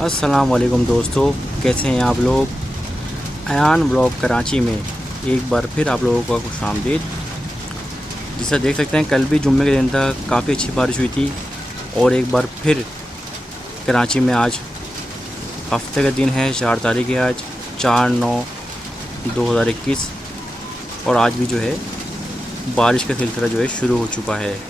अस्सलाम वालेकुम दोस्तों, कैसे हैं आप लोग। अयान ब्लॉग कराची में एक बार फिर आप लोगों को खुशामदीद। जिसे देख सकते हैं कल भी जुम्मे के दिन था, काफ़ी अच्छी बारिश हुई थी। और एक बार फिर कराची में आज हफ्ते का दिन है, 4 तारीख है आज, 4/9/2021। और आज भी जो है बारिश का सिलसिला जो है शुरू हो चुका है।